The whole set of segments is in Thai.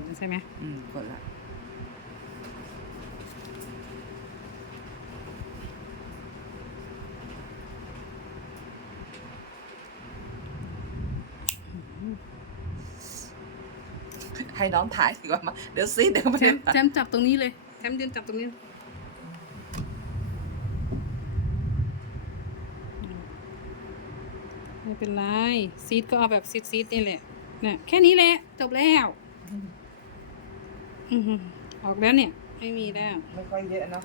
ดแล้วใช่ไหมอืมกดละให้น้องถ่ายดีกว่ามาเดี๋ยวซิเดี๋ยวไม่แชได้มป์แชมป์จับตรงนี้เลยแชมป์ยืนจับตรงนี้ไม่เป็นไรซีดก็เอาแบบซีดซีดนี่แหละเนี่ยแค่นี้แหละจบแล้ว อือหือออกแล้วเนี่ย ไม่มีแล้ว ไม่ค่อยเยอะเนาะ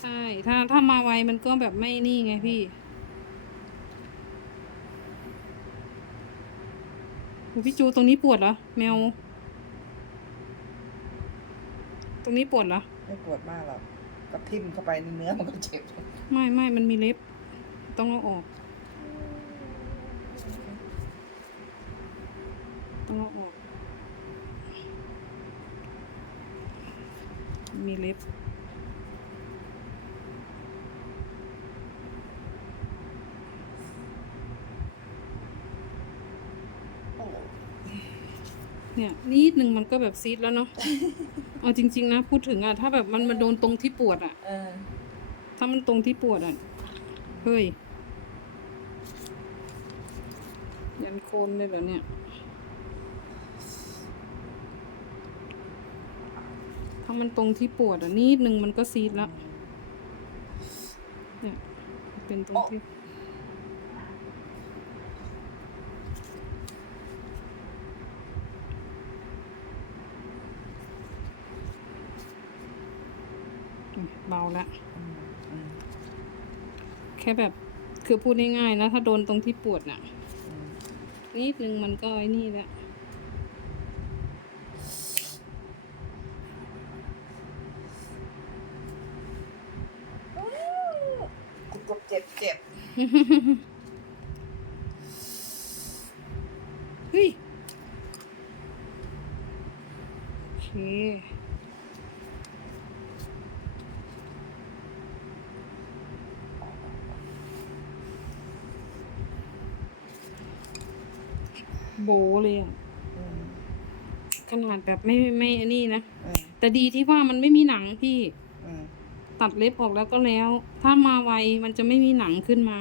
ใช่ ถ้าถ้ามาไวมันก็แบบไม่นี่ไงพี่โอ้พี่จูตรงนี้ปวดเหรอ แมว ตรงนี้ปวดเหรอ ไม่ปวดมากหรอกก็ทิ่มเข้าไปในเนื้อมันก็เจ็บไม่ไม่มันมีเล็บ ต้องเอาออก ต้องเอาออก มีเล็บเนี่ยนิดนึงมันก็แบบซีดแล้วเนาะ เอาจริง ๆ นะ พูดถึงอะถ้าแบบมันมาโดนตรงที่ปวดอะเออ ถ้ามันตรงที่ปวดอะเฮ้ย ยันโคนเลยเหรอเนี่ย ถ้า มันตรงที่ปวดอะนิดนึงมันก็ซีดแล้วเนี่ยเป็นตรงที่เบาและอืมอืมแค่แบบคือพูดง่ายๆนะ ถ้าโดนตรงที่ปวดน่ะนิดนึงมันก็ไอ้นี่แหละ กูก็เจ็บเจ็บเฮ้ยโอเคโบเลยอะอืมขนาดแบบไม่ไม่อันนี้นะอืมแต่ดีที่ว่ามันไม่มีหนังพี่อืม ตัดเล็บออกแล้วก็แล้ว ถ้ามาไวมันจะไม่มีหนังขึ้นมา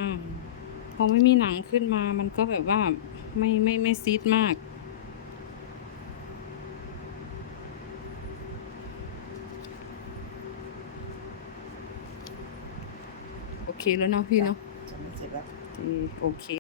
พอไม่มีหนังขึ้นมา มันก็แบบว่าไม่ไม่ไม่ซีดมาก โอเคแล้วเนาะพี่เนาะ จะไม่เจ็บแล้ว โอเค